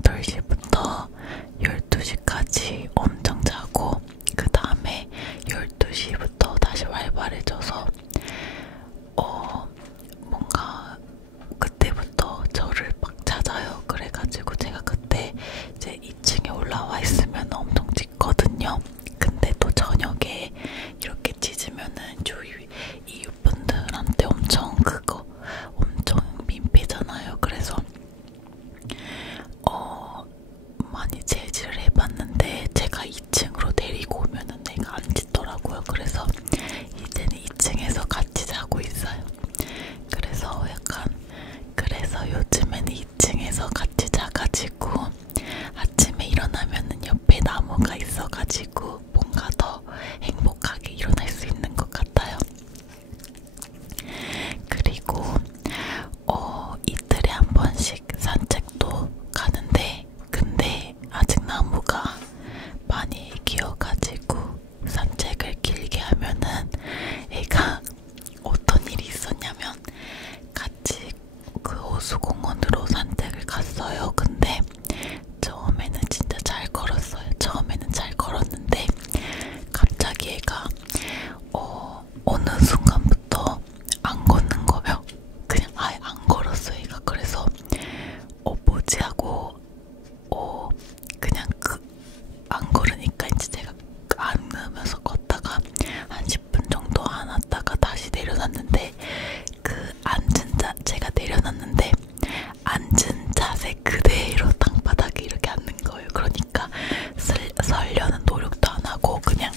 8시부터 12시까지 엄청 자고 그 다음에 12시부터 다시 활발해져서 뭔가 그때부터 저를 막 찾아요. 그래가지고 제가 그때 이제 2층에 올라와 있으면 엄청 짖거든요. 근데 또 저녁에 이렇게 짖으면은 주위 이웃분들한테 엄청 엄청 민폐잖아요. 그래서 많이 제지를 해봤는데 제가 2층으로 데리고 오면은 내가 안 짖더라고요. 그래서 이제는 2층에서 같이 자고 있어요. 그래서 요즘에는 2층에서 같이 자가지고 아침에 일어나면은 옆에 나무가 있어가지고 뭔가 더 행복하게 일어날 수 있는 것 같아요. 그리고 이틀에 한 번씩 산책도 가는데 근데 아직 나무가 많이 기어가지고 산책을 길게 하면은 애가 어떤 일이 있었냐면 같이 그 호수공원으로 산책을 갔어요. 근데 처음에는 진짜 잘 걸었어요. 처음에는 잘 걸었는데 갑자기 애가 어느 순간부터 안 걷는 거예요. 그냥 아예 안 걸었어요. 애가 그래서 뭐지 하고 그냥 안 걸으니까 이제 제가 안으면서 걷다가 한 10분 정도 안 왔다가 다시 내려놨는데 제가 내려놨는데 앉은 자세 그대로 땅바닥에 이렇게 앉는 거예요. 그러니까 설려는 노력도 안 하고 그냥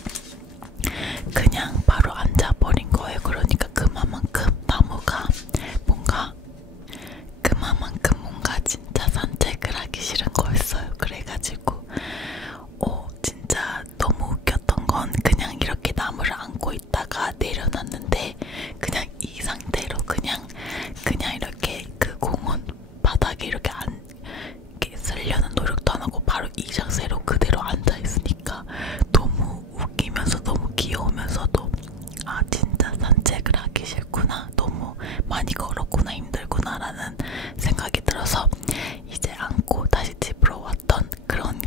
바로 앉아버린 거예요. 그러니까 그만큼 뭔가 진짜 산책을 하기 싫은 거였어요. 그래가지고 진짜 너무 웃겼던 건 그냥 이렇게 나무를 안고 있다가 내려놨는데 그냥 이 상태로 그냥 이렇게 그 공원 바닥에 이렇게 쓰려는 노력도 안 하고 바로 이 자세로 그대로 앉아 있으니까 너무 웃기면서 너무 귀여우면서도 아 진짜 산책을 하기 싫구나, 너무 많이 걸었구나, 힘들구나 라는 생각이 들어서 이제 안고 다시 집으로 왔던 그런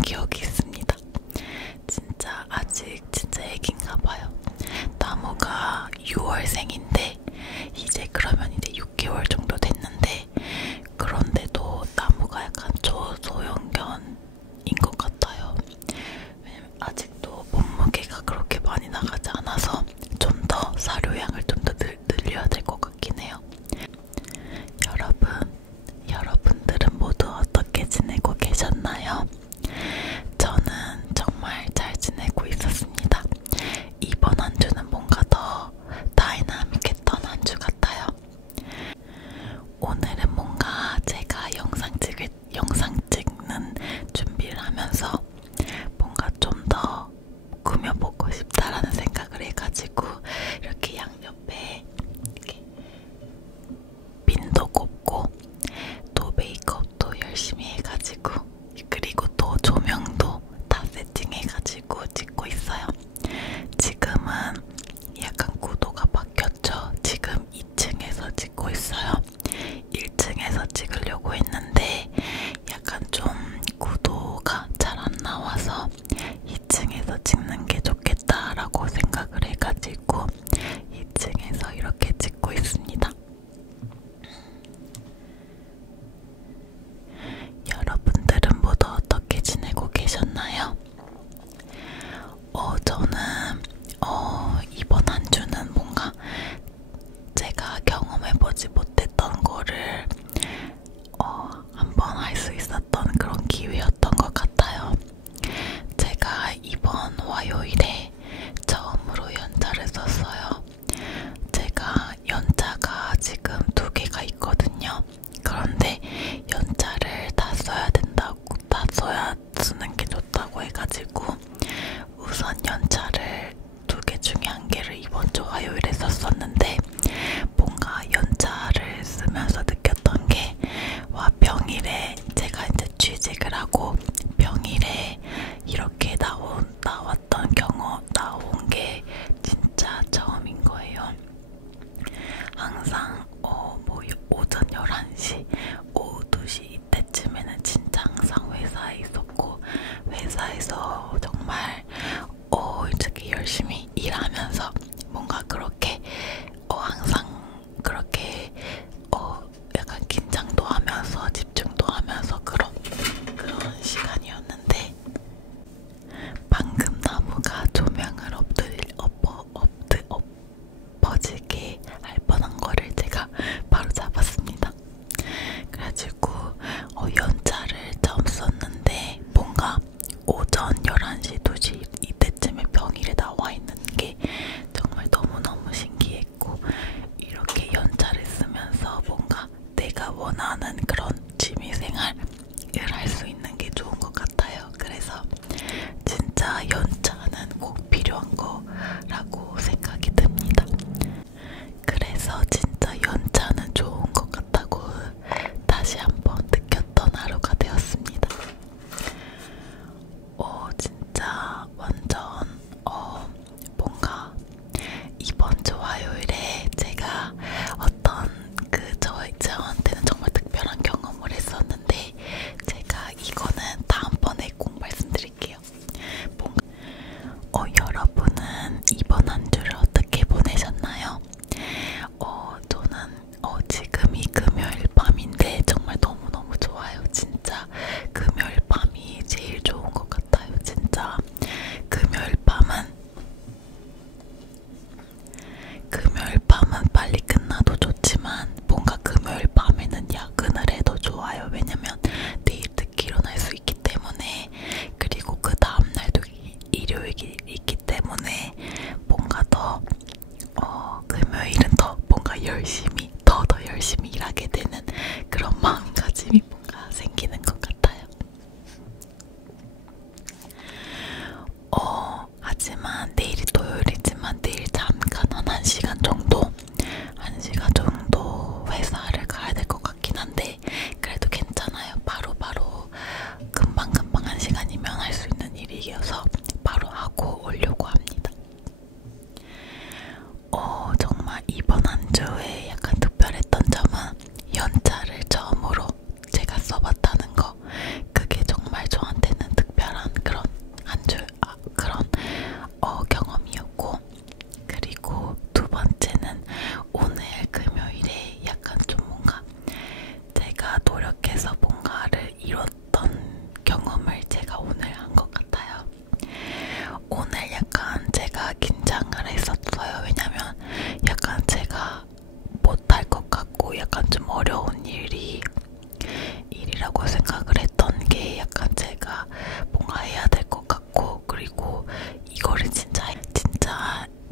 회사에서 정말 이렇게 열심히 일하면서 뭔가 그렇게 항상 그렇게 약간 긴장도 하면서 집중도 하면서 그런 시간이었는데 방금 나무가 조명을 엎어지게 할 뻔한 거를 제가 바로 잡았습니다. 그래가지고 연차를 처음 썼는데 뭔가 오전 11시, 2시 이때쯤에 평일에 나와 있는 게 정말 너무너무 신기했고 이렇게 연차를 쓰면서 뭔가 내가 원하는 그런 취미생활을 할 수 있는 게 좋은 것 같아요. 그래서 진짜 연차는 꼭 필요한 거라고 생각이 듭니다. 그래서 진짜 연차는 좋은 것 같다고 다시 한번 느꼈던 하루가 되었습니다. 진짜 완전 뭔가 이번 주 화요일에 제가 어떤 저한테는 정말 특별한 경험을 했었는데 제가 이거는 다음번에 꼭 말씀드릴게요. 여러분은 이번 한 주를 어떻게 보내셨나요? 저는 지금이 금요일 밤인데 정말 너무너무 좋아요. 진짜 금요일 밤이 제일 좋은 것 같아요. 진짜 금요일 밤은 빨리 끝나도 좋지만 뭔가 금요일 밤에는 야근을 해도 좋아요. 왜냐면 내일 늦게 일어날 수 있기 때문에 그리고 그 다음날도 일요일이 있기 때문에 뭔가 더 금요일은 더 뭔가 더 열심히 일하게 되는 그런 마음가짐이 뭔가 생기는 것 같아요. 하지만 내일이 토요일이지만 내일 잠깐 한 1시간 정도 회사를 가야 될 것 같긴 한데 그래도 괜찮아요. 바로 금방금방 1시간이면 할 수 있는 일이어서 바로 하고 오려고 합니다. 정말 이번 한 주에 약간 특별했던 점은 연차를 처음으로 제가 써봤다는 거. 그게 정말 저한테는 특별한 그런 경험이었고 그리고 두 번째는 오늘 금요일에 약간 좀 뭔가 제가 노력해서 뭔가를 이뤘던 경험을 제가 오늘 한 것 같아요. 오늘 약간 제가 긴장을 했었어요. 왜냐면 약간 제가 못할 것 같고 약간 좀 어려운 일이라고 생각을 했던 게 약간 제가 뭔가 해야 될 것 같고 그리고 이거를 진짜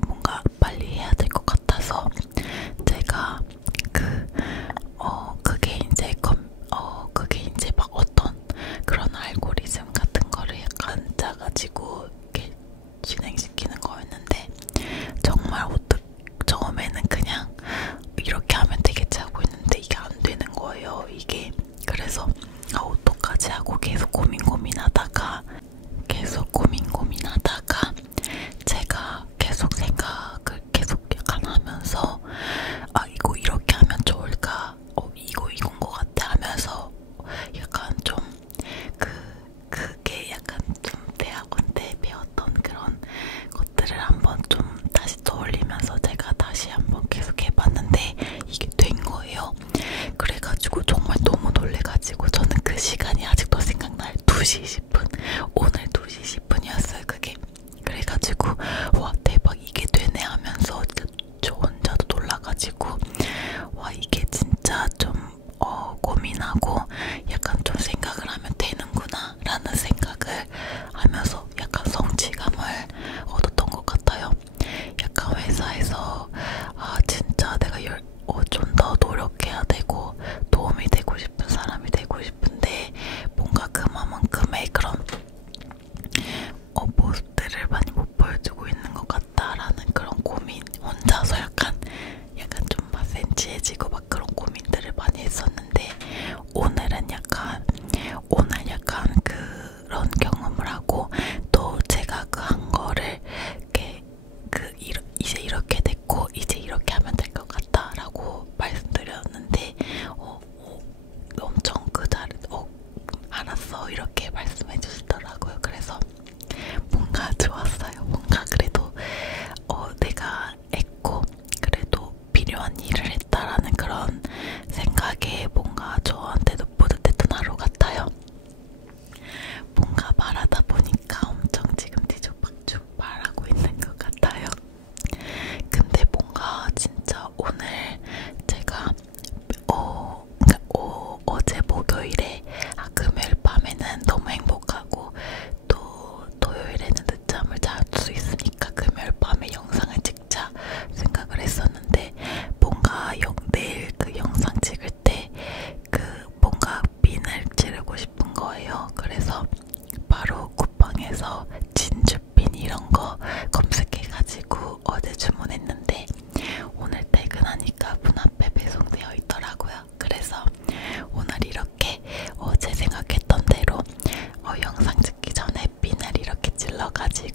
뭔가 빨리 해야 될 것 같아서 제가 그게 이제 막 어떤 그런 알고리즘 같은 거를 약간 짜가지고 이렇게 진행시키는 거였는데 정말 처음에는 그냥 이렇게 하면 되겠지 하고 있는데 이게 안 되는 거예요. 이게 그래서 어떡하지 하고 계속 고민하다가 제가 계속 생각을 계속 약간 하면서 이거 이렇게 하면 좋을까? 이건 것 같아 하면서 약간 좀 그게 약간 좀 대학원 때 배웠던 그런 것들을 한번 좀 다시 떠올리면서 제가 다시 한번 계속 해봤는데 이게 된 거예요. 그래가지고 정말 너무 놀래가지고 저는 그 시간이 아직도 생각나요. 2시 10분 오늘 2시 10분이었어요 그게. 그래가지고 와 대박 이게 되네 하면서 저 혼자도 놀라가지고 와 이게 진짜 좀 고민하고 약간 좀 생각을 하면 되는구나 라는 생각을 하면서 약간 성취감을 얻었던 것 같아요. 약간 회사에서 진짜 내가 좀 더 노력해야 되고 도움이 되고 싶은 사람이 되고 싶은데 뭔가 그만큼의 그런 모습들을 많이 못 보여주고 있는 것 같다라는 그런 고민 혼자서 약간 좀 막 센치해지고 막 그런 고민들을 많이 했었는데 오늘 약간 그런 경험을 하고 또 제가 그 한 거를 이제 이렇게 됐고 이제 이렇게 하면 될 것 같다라고 말씀드렸는데 엄청 알았어 이렇게 말씀해 주시더라고요. 그래서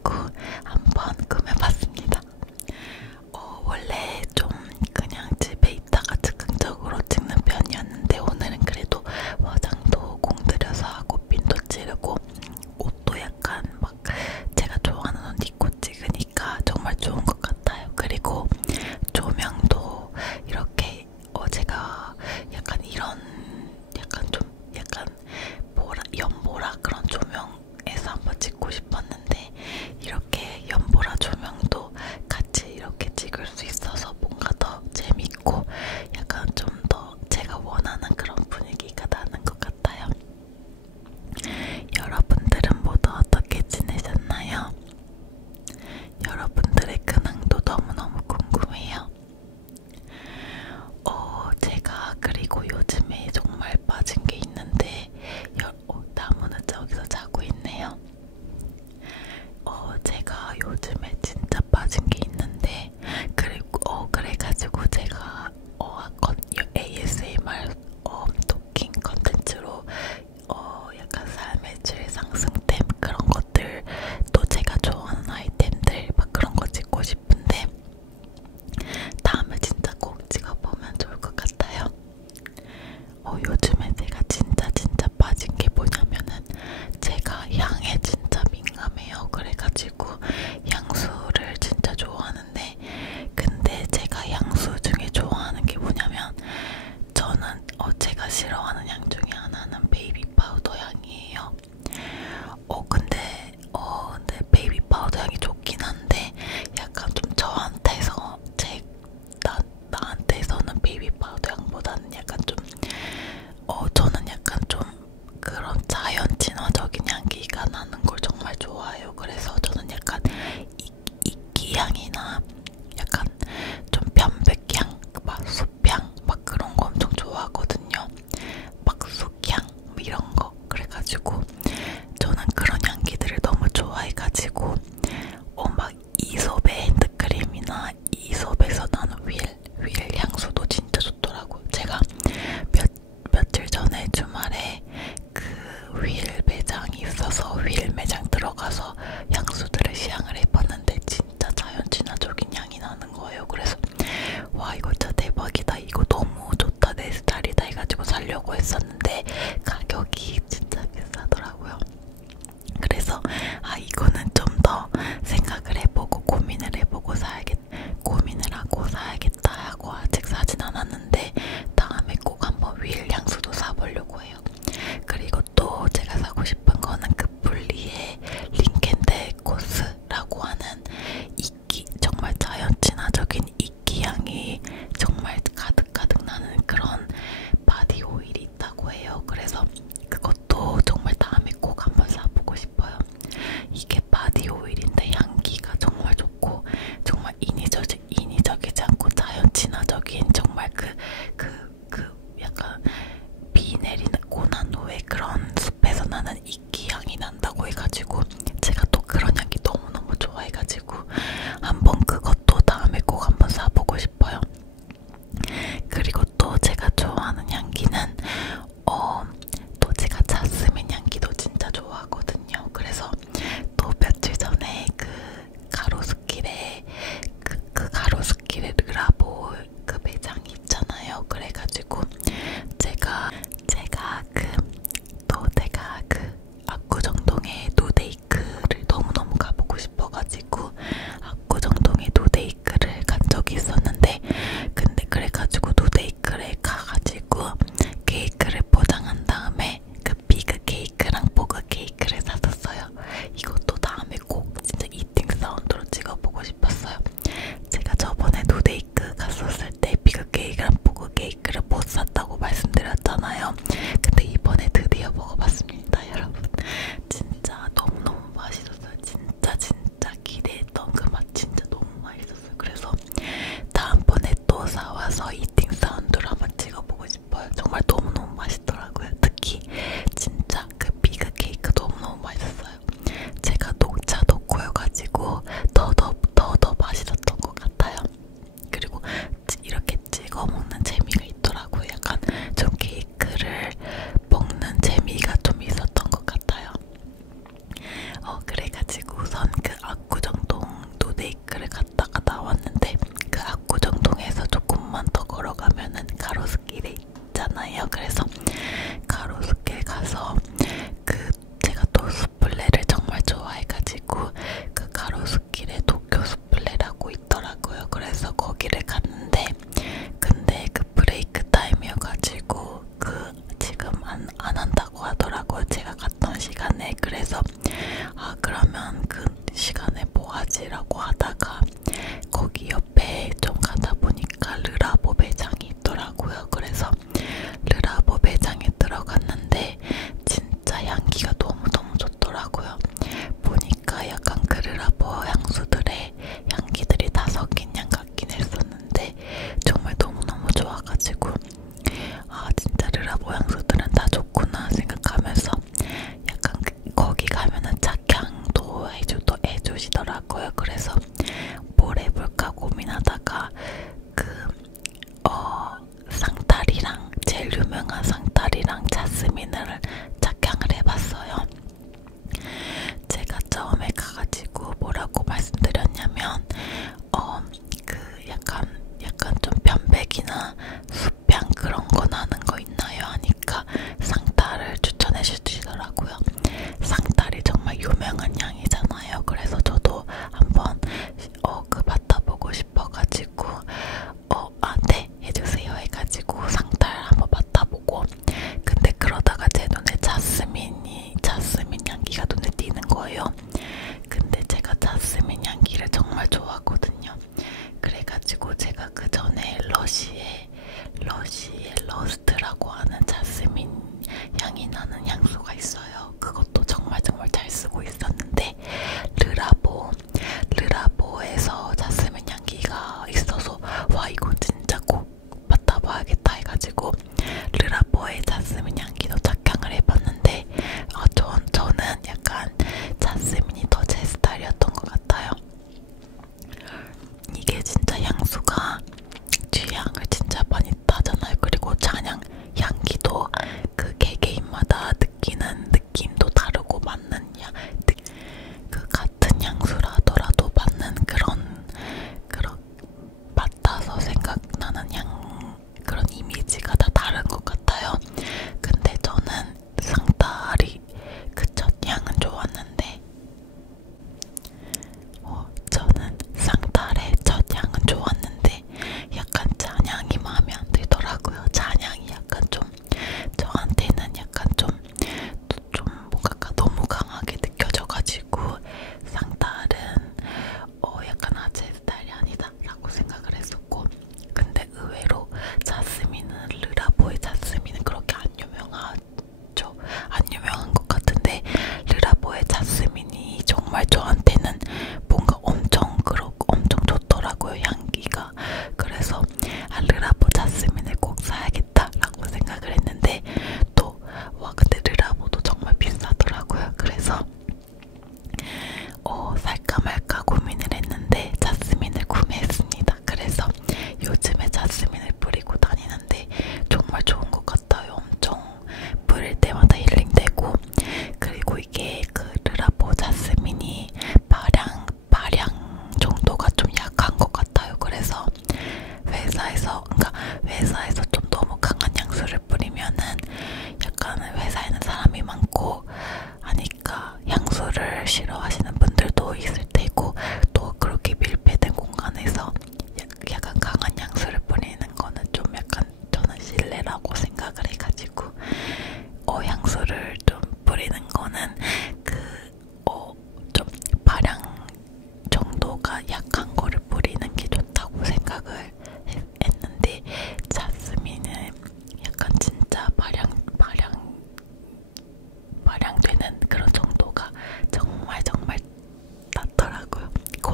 해가지고 한번 구매봤습니다. 원래 좀 그냥 집에 있다가 즉흥적으로 찍는 편이었는데 오늘은 그래도 화장도 공들여서 하고 핀도 찌르고 옷도 약간 막 제가 좋아하는 옷 입고 찍으니까 정말 좋은 것 같아요. 그리고 조명도 이렇게 제가 약간 이런 약간 좀 약간 연보라 그런 조명에서 한번 찍고 싶었는데 이렇게 연보라 조명도 같이 이렇게 찍을 수 있어서 뭔가 더 재밌고 약간 좀 더 제가 원하는 그런 분위기가 나는 것 같아요. 여러분들은 모두 어떻게 지내셨나요? 여러분들의 근황도 너무너무 궁금해요. 제가 그리고 요즘에 정말 빠진 게 있는데 나무는 저기서 자고 있네요. 제가 요즘에 진짜 빠진 게 있는데 그래가지고 제가 ASMR 토킹 컨텐츠로 약간 삶의 질 상승템 그런 것들 또 제가 좋아하는 아이템들 막 그런 거 찍고 싶은데 다음에 진짜 꼭 찍어보면 좋을 것 같아요. 요즘에 제가 진짜 빠진 게 뭐냐면은 제가 향에 진짜 민감해요. 그래가지고 향수를 진짜 좋아하는데 근데 제가 향수 중에 좋아하는 게 뭐냐면 저는 제가 싫어하는 향 중에 하나는 베이비 파우더 향이에요. 근데 베이비 파우더 향이 좋긴 한데 약간 좀 저한테서 나한테서는 베이비 파우더 향보다는 약간 좀 저는 약간 좀 그런 자연 친화적인 향기가 나는 걸 정말 좋아해요. 그래서 저는 약간 이끼향이나 약간 좀 편백향, 막 숲향 막 그런 거 엄청 좋아하거든요. 막 쑥향 이런 거. 그래가지고 저는 그런 향기들을 너무 좋아해가지고 막 이솝의 핸드크림이나 이솝에서 나는 휠 향수도 진짜 좋더라고요. 제가 며칠 전에 주말에 그 휠 매장이 있어서 휠 매장 들어가서 향수들을 시향을 해봤는데 진짜 자연 친화적인 향이 나는 거예요. 그래서 와 이거 진짜 대박이다, 이거 너무 좋다, 내 스타일이다 해가지고 사려고 했었는데 가격이 진짜 비싸더라고요. 그래서 이거는 좀 더 생각을 해보고 고민을 하고 사야겠다 하고 아직 사진 않았는데 다음에 꼭 한번 휠 향수도 사보려고 해요. 그리고 또 제가 사고 싶은 거는 그 플리의 링켄데 코스라고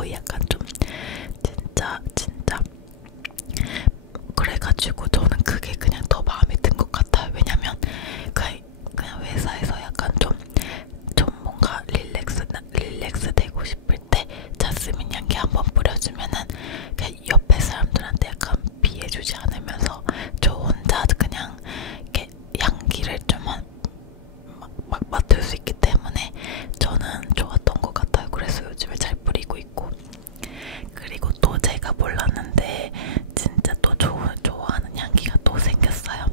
거의 약간 좀 진짜 그래가지고 저는 그게 그냥 더 마음에 든 것 같아요. 왜냐면 그냥 회사에서 약간 좀 뭔가 릴렉스 되고 싶을 때 자스민 향기 한번 뿌려주면은 그냥 옆에 사람들한테 약간 피해주지 않으면서 저 혼자 그냥 이렇게 향기를 좀 막 맡을 수 있기 때문에 저는 좋았던 것 같아요. 그래서 요즘에 잘 뿌리고 있고, 그리고 또 제가 몰랐는데 진짜 또 좋아하는 향기가 또 생겼어요.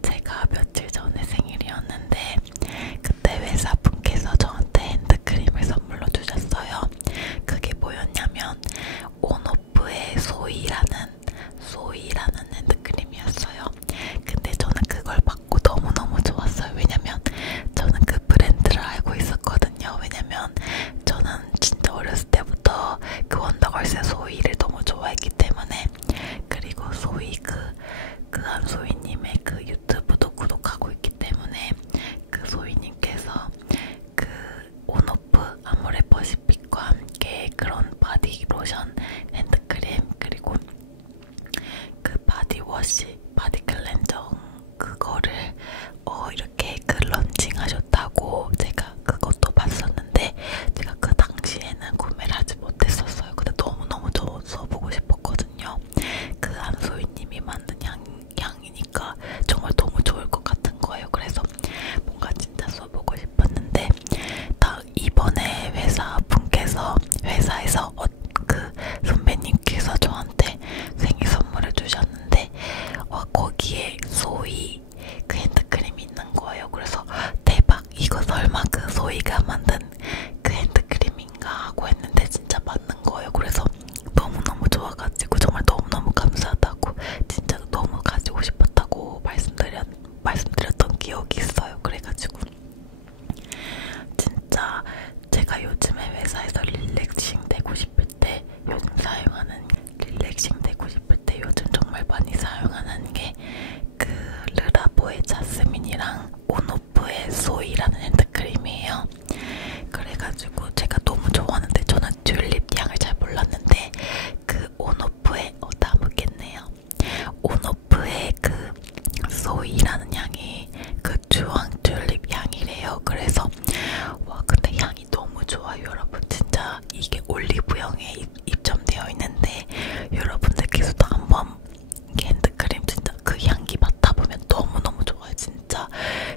제가 며칠 전에 생일이었는데 그때 회사분께서 저한테 핸드크림을 선물로 주셨어요. 그게 뭐였냐면 온오프의 소이라는 핸드크림이었어요. 근데 저는 그걸 받고 너무너무 좋았어요. 왜냐면 저는 그 브랜드를 알고 있었거든요. 왜냐면 저는 진짜 어렸을 때부터 그 원더걸스의 소이를 너무 좋아했기 때문에, 그리고 소이 그 한소희님의 그 유튜브도 구독하고 있기 때문에 그 소희님께서 그 온오프 아모레퍼시픽과 함께 그런 바디 로션, 핸드크림, 그리고 그 바디워시, 바디 클렌저 그거를 이렇게 그 런칭하셨다고 제가 그것도 봤었는데, 제가 그 당시에는 구매를 하지 못했었어요. 근데 너무너무 저 써보고 싶었거든요. 그 한소희님이 만든 향이니까 정말 너무 좋을 것 같은 거예요. 그래서 뭔가 진짜 써보고 싶었는데, 이번에 회사에서 그 선배님께서 저한테 생일 선물을 주셨는데 거기에 소이 그 핸드크림이 있는 거예요. 그래서 대박, 이거 설마 그 소이가 만든 그 핸드크림인가 하고 했는데 진짜 맞는 거예요. 그래서 너무너무 좋아가지고 정말 너무너무 감사하다고, 진짜 너무 가지고 싶었다고 말씀드렸던 기억이 있어요. 그래가지고 진짜 제가 요즘에 회사에서 릴렉싱 되고 싶을 때 요즘 정말 많이 사용하는 게 그 르라보의 자스민이랑 온오프의 소이라는 핸드크림이에요. 그래가지고 제가 너무 좋아하는데, 저는 튤립 향을 잘 몰랐는데 그 온오프의 다 묻겠네요. 온오프의 그 소이라는 향이 그 주황 튤립 향이래요. 그래서 와, 근데 향이 너무 좋아요. 여러분 진짜 이게 올리브영에 입점되어 있는데 여러분들께서도 한번 핸드크림 진짜 그 향기 맡아보면 너무너무 좋아요. 진짜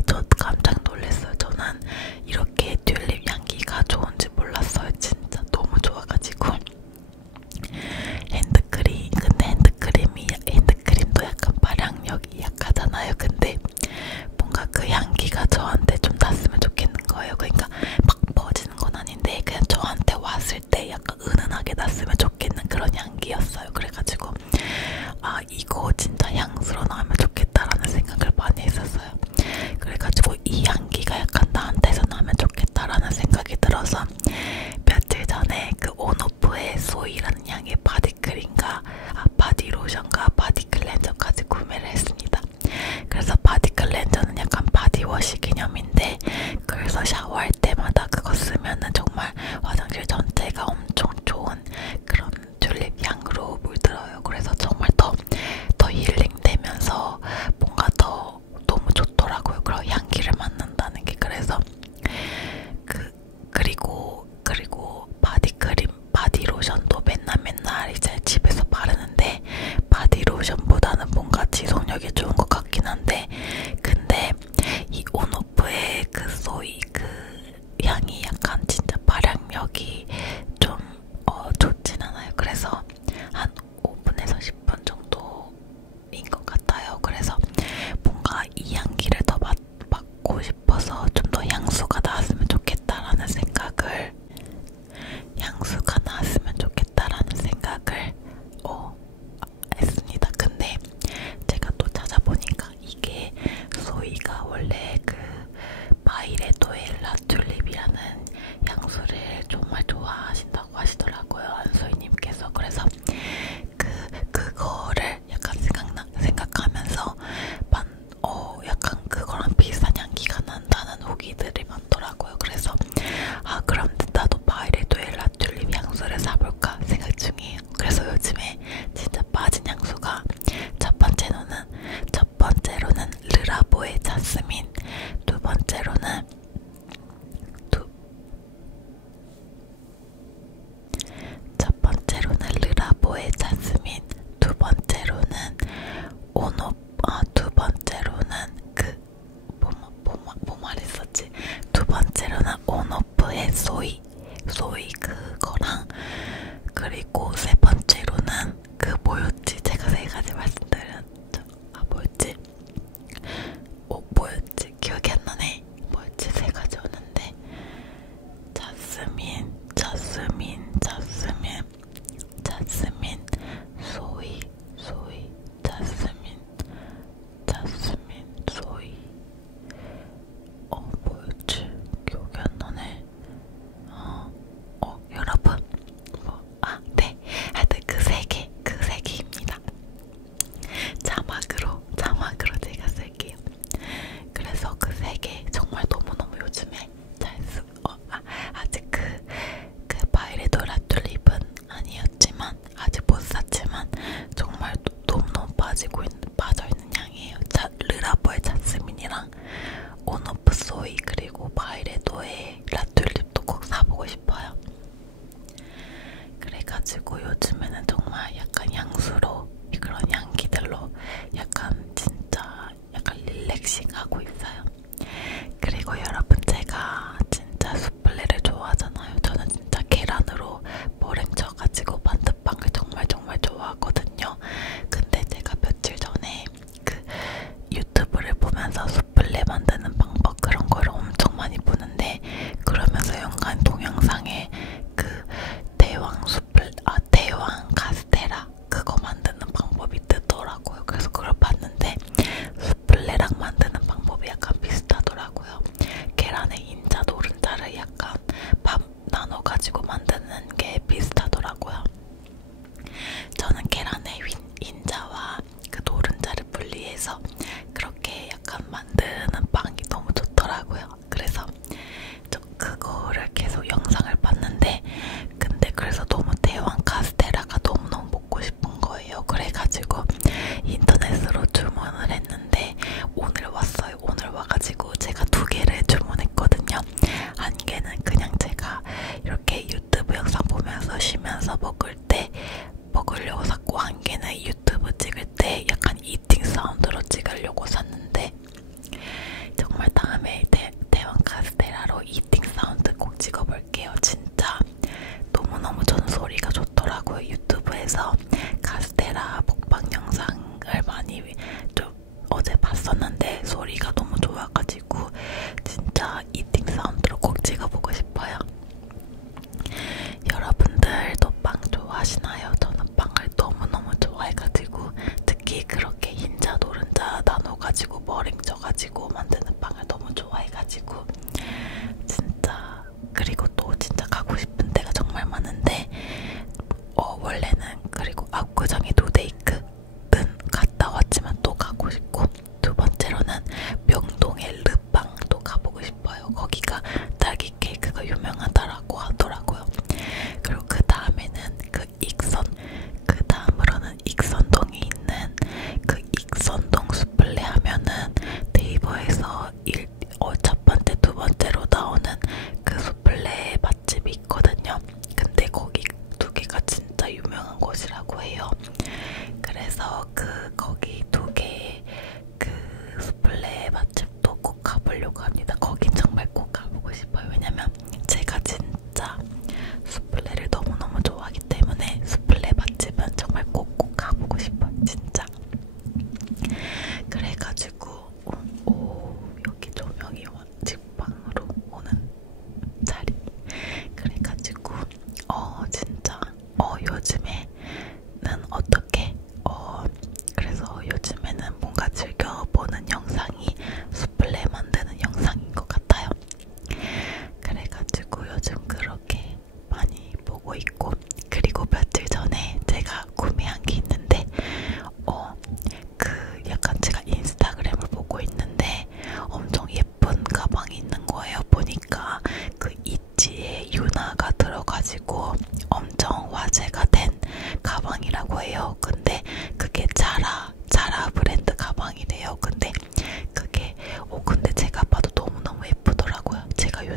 저 깜짝 놀랐어요. 저는 이렇게 튤립 향기가 좋은지 몰랐어요. 진짜 너무 좋아가지고. 근데 핸드크림도 약간 발향력이 약하잖아요. 근데 뭔가 그 향기가 저한테 좀 났으면 좋겠는 거예요. 그러니까 막 퍼지는 건 아닌데 그냥 저한테 왔을 때 약간 은은하게 났으면 좋겠는 그런 향기였어요. 그래가지고 이거 진짜 향수로 나오면 좋겠다라는 생각을 많이 했었어요. 그래가지고 이 향기가 약간 나한테서 나면 좋겠다라는 생각이 들어서 며칠 전에 그 온오프의 소이라는 향의 바디 로션과 바디 클렌저까지 구매를 했습니다. 그래서 바디 클렌저는 약간 바디워시 개념인데, 그래서 샤워할 때마다 그거 쓰면은 정말 화장실 전체가 엄청 좋은 그런 튤립 향으로 물들어요. 그래서 정말 더 힐링되면서 뭔가 더 너무 좋더라고요. 그런 향기를 맡는다는 게. 그래서 그리고 바디 로션도 맨날 이제 집에서 바르는데 바디 로션보다는 뭔가 지속력이 좋은 것 같긴 한데, 근데 이 온오프의 그 소이 그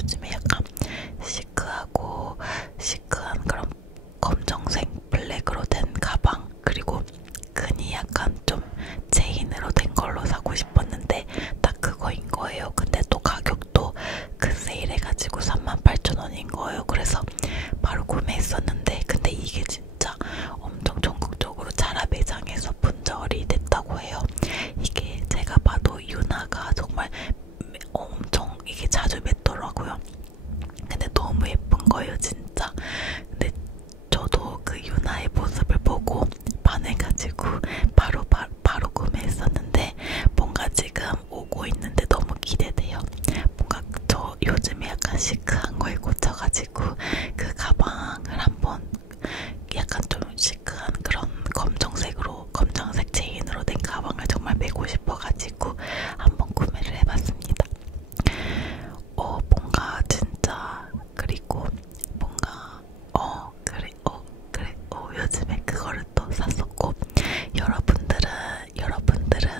요즘에 약간 시크한 그런 검정색 블랙으로 된 가방, 그리고 끈이 약간 좀 체인으로 된 걸로 사고 싶었는데 딱 그거인 거예요. 근데 또 가격도 그 세일해가지고 38,000원인 거예요. 그래서 바로 구매했었는데, 근데 이게 진짜 엄청 전국적으로 자라 매장에서 분절이 됐다고 해요. 이게 제가 봐도 유나가 정말 엄청 이게 자주 맺더라고요. 근데 너무 예쁜 거예요, 진짜. 근데 저도 그 유나의 모습을 보고 반해가지고 바로 구매했었는데, 뭔가 지금 오고 있는데 너무 기대돼요. 뭔가 저 요즘에 약간 시크한 거에 꽂혀가지고 그 가방을 한번 약간 좀 시크한 그런 검정색 체인으로 된 가방을 정말 메고 싶어가지고 한번 구매를 해봤습니다. 뭔가 진짜, 그리고 뭔가 요즘에 그거를 또 샀었고, 여러분들은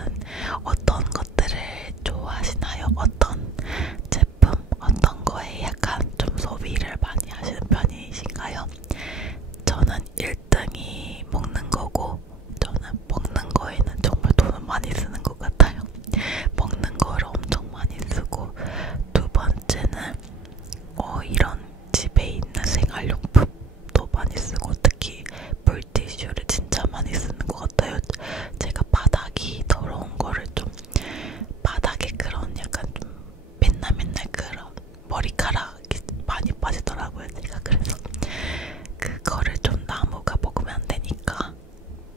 어떤 것들을 좋아하시나요? 어떤 제품, 어떤 거에 약간 좀 소비를 많이 하시는 편이신가요? 저는 1등이 먹는 거고, 저는 먹는 거에는 정말 돈을 많이 쓰는 것 같아요. 먹는 거를 엄청 많이 쓰고, 두 번째는 이런 집에 있는 생활용품도 많이 쓰고, 특히 물티슈를 진짜 많이 쓰는 것 같아요. 제가 바닥이 더러운 거를 좀, 바닥에 그런 약간 좀 맨날 그런 머리카락이 많이 빠지더라고요, 제가. 그래서 그거를 좀 나무가 먹으면 안 되니까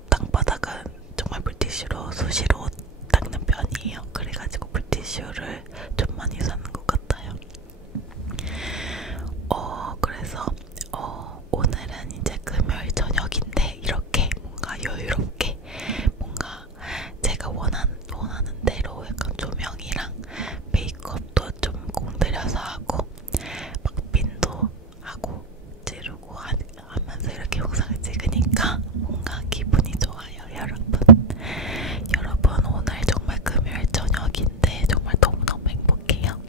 땅바닥은 정말 물티슈로 수시로 닦는 편이에요. 그래가지고 물티슈를 좀 많이 사는 것 같아요. 그래서 오늘은 이제 금요일 저녁인데 이렇게 뭔가 여유롭게, 뭔가 제가 원하는 대로 약간 조명이랑 메이크업도 좀 공들여서 하고, 막 핀도 하고 찌르고 하면서 이렇게 영상을 찍으니까 뭔가 기분이 좋아요, 여러분. 여러분, 오늘 정말 금요일 저녁인데 정말 너무너무 행복해요.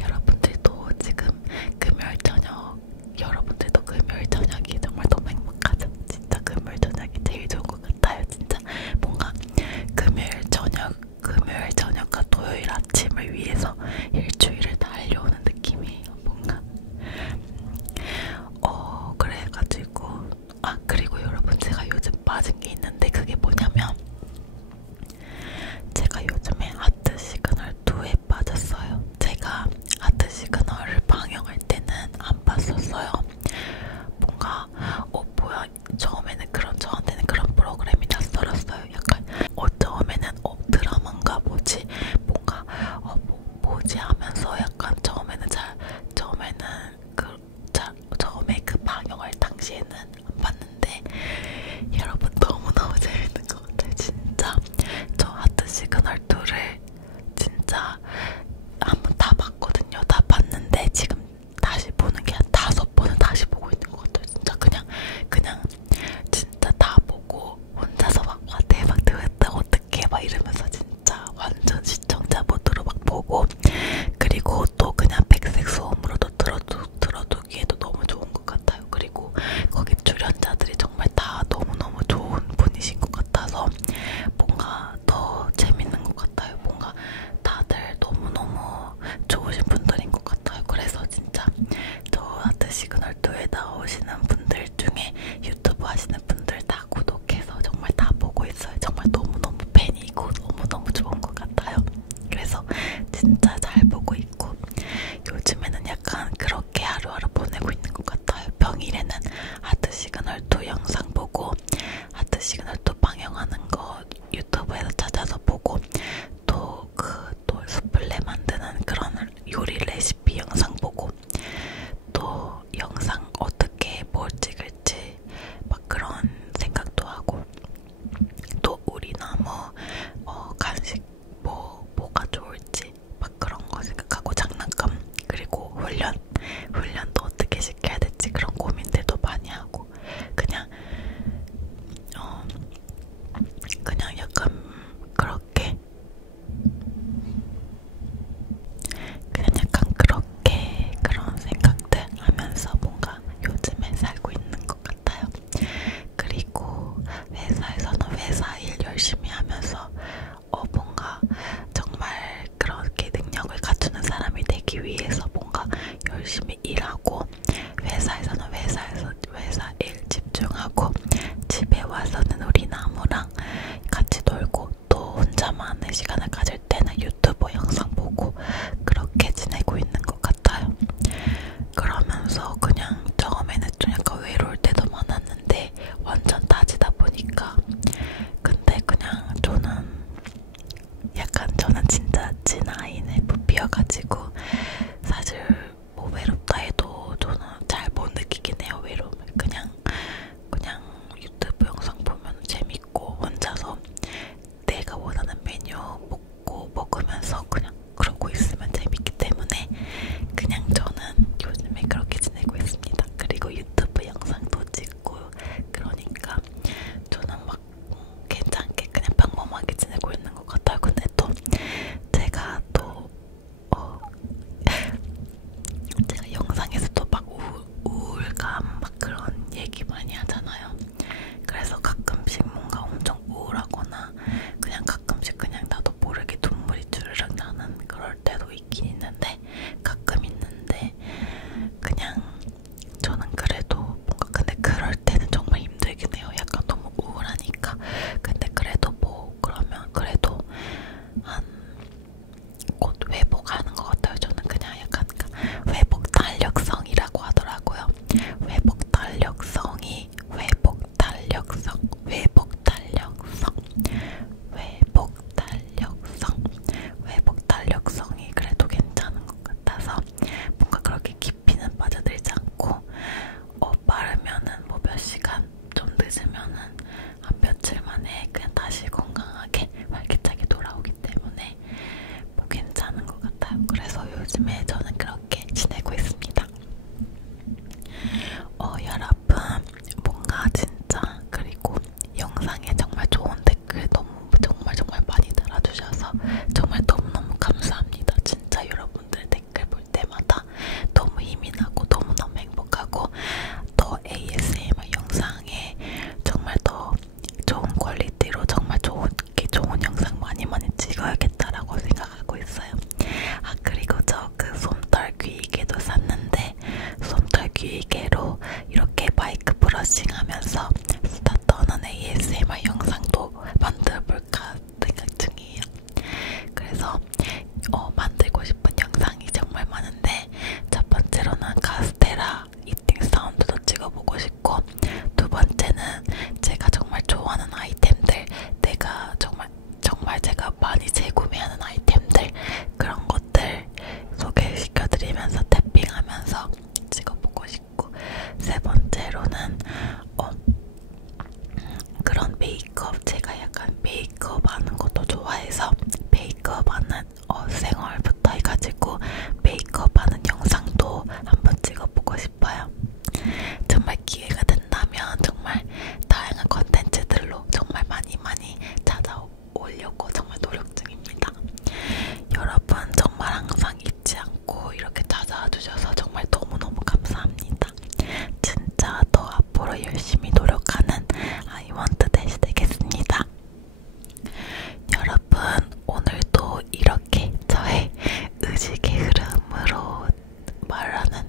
여러분들도 지금 여러분들도 금요일 저녁이 정말 너무 행복하죠? 진짜 금요일 저녁이 제일 좋은 것 같아요. 진짜 뭔가 금요일 저녁과 토요일 아침을 위해서 일주일을 달려오는 느낌이에요, 뭔가. 그래가지고, 그리고 여러분, 제가 요즘 빠진 게 있는데, 그게 뭐냐면, 제가 요즘에 하트 시그널 2에 빠졌어요. 제가 하트 시그널을 방영할 때는 안 봤었어요. 뭔가 뭐야, 저한테는 그런 프로그램이 낯설었어요. 약간 처음에는 드라마인가 뭐지, 뭔가 뭐지 하면서 약간 처음에 그 방영할 당시에는 안 봤는데, 여러분 너무너무 재밌는 것 같아요. 진짜 저 하트 시그널 2를 진짜 한번 다 봤거든요. 다 봤는데 지금 다시 보는 게 한 5번은 다시 보고 있는 것 같아요. 진짜 그냥 진짜 다 보고 혼자서 막 와 대박 되었다 어떡해 막 이러면서 진짜 완전 시청자 모드로 막 보고, 그리고 또 그냥 백색 소음으로도 들어두기에도 너무 좋은 것 같아요. 그리고 거기 출연자들이 정말 다 너무너무 좋은 분이신 것 같아서 뭔가 더 재밌는 것 같아요. 뭔가 다들 너무너무 좋으신 분들인 것 같아요. 그래서 진짜 저 하트 시그널 2에 나오시는 분들 중에 유튜브 하시는 분들 다 구독해서 정말 다 보고 있어요. 정말 너무너무 팬이고 너무너무 좋은 것 같아요. 그래서 진짜 잘 보고 있고, 요즘에는 약간 그렇게 하루하루 보내고 있는 것 같아요. 평일에는 하트 시그널 2 영상 보고, 하트 시그널 2 방영하는 거 유튜브에서 찾아서 보고, 또 수플레 만드는 그런 요리 레시피 영상 보고, 또 영상 어떻게 뭘 찍을지 막 그런 생각도 하고, 또 우리 나무 간식 뭐가 좋을지 막 그런 거 생각하고, 장난감, 그리고 훈련도 어떻게 시켜야 될지 그런 고민들도 많이 하고, 그냥 약간 그렇게 그런 열심히 일하고 회사에서는 회사 일 집중하고 집에 와서는 우리 나무랑 같이 놀고 또 혼자만의 시간을 가질 때는 유튜브 영상 보고 그렇게 지내고 있는 것 같아요. 그러면서 그냥 처음에는 좀 약간 외로울 때도 많았는데 완전 따지다 보니까 근데 그냥 저는 진짜 찐 INFP여가지고 사실 뭐 외롭다 해도 저는 잘 못 느끼긴 해요. 외로움을 그냥 유튜브 영상 보면 재밌고 혼자서 내가 원하는 메뉴 먹으면서 그냥 그러고 있으면 재밌기 때문에 그냥 저는 요즘에 그렇게 지내고 있습니다. 그리고 유튜브 영상도 찍고 그러니까 저는 막 괜찮게 그냥 평범하게 지내고 있는 것 같아요. 근데 또 제가 제가 영상에서도 막 우울감 막 그런 얘기 많이 하잖아요. 그래서 가끔씩 뭔가 엄청 우울하거나 그냥 가끔씩 그냥 나도 모르게 눈물이 주르륵 나는 그럴 때도 있긴 있는데 가끔 있는데 그냥 저는 그래도 뭔가 근데 그럴 때는 정말 힘들긴 해요. 약간 너무 우울하니까. 근데 그래도 뭐 그러면 그래도 한 곧 회복하는 것 같아요. 저는 그냥 약간 회복 탄력성이라고 하더라고요. 회복 탄력성, 회복 탄력성이 그래도 괜찮은 것 같아서 뭔가 그렇게 깊이는 빠져들지 않고 빠르면은 뭐 몇 시간 좀 늦으면은 한 며칠 만에 그냥 다시 건강하게 활기차게 돌아오기 때문에 뭐 괜찮은 것 같아요. 그래서 요즘에 저는 그렇게 지내고 있습니다. 여러분 뭔가 진짜 그리고 영상에 정말 좋은 댓글 정말 많이 달아주셔서 정말 너무너무 감사합니다. 진짜 여러분들 댓글 볼 때마다 너무 힘이 나고 너무너무 행복하고 더 ASMR 영상에 정말 더 좋은 퀄리티로 정말 좋은 영상 많이 찍어야겠다라고 생각하고 있어요. 그리고 저 그 솜털 귀이개도 샀는데 솜털 귀이개로 이렇게 마이크 브러싱 하면서 수다 떠는 ASMR 영상도 만들어볼까 생각 중이에요. 그래서 만들고 싶은 영상이 정말 많은데 첫 번째로는 카스테라 이팅 사운드도 찍어보고 싶고 두 번째는 제가 정말 좋아하는 아이템들 내가 정말 제가 많이 재구매하는 아이템들 그런 것들 소개시켜드리면서 탭핑하면서 찍어보고 싶고 세 번째로는 그런 메이크업 제가 약간 메이크업 하는 것도 좋아해서 메이크업 하는 생얼부터 해가지고 메이크업 하는 영상도 한번 찍어보고 싶어요. 정말 기회가 된다면 정말 다양한 컨텐츠들로 정말 많이 찾아오려고 정말 노력 중입니다. 여러분 정말 항상 잊지 않고 이렇게 찾아와 주셔서 정말 너무너무 감사합니다. 진짜 더 앞으로 열심히 노력하는 아이원트대시 되겠습니다. 여러분 오늘도 이렇게 저의 의식의 흐름으로 말하는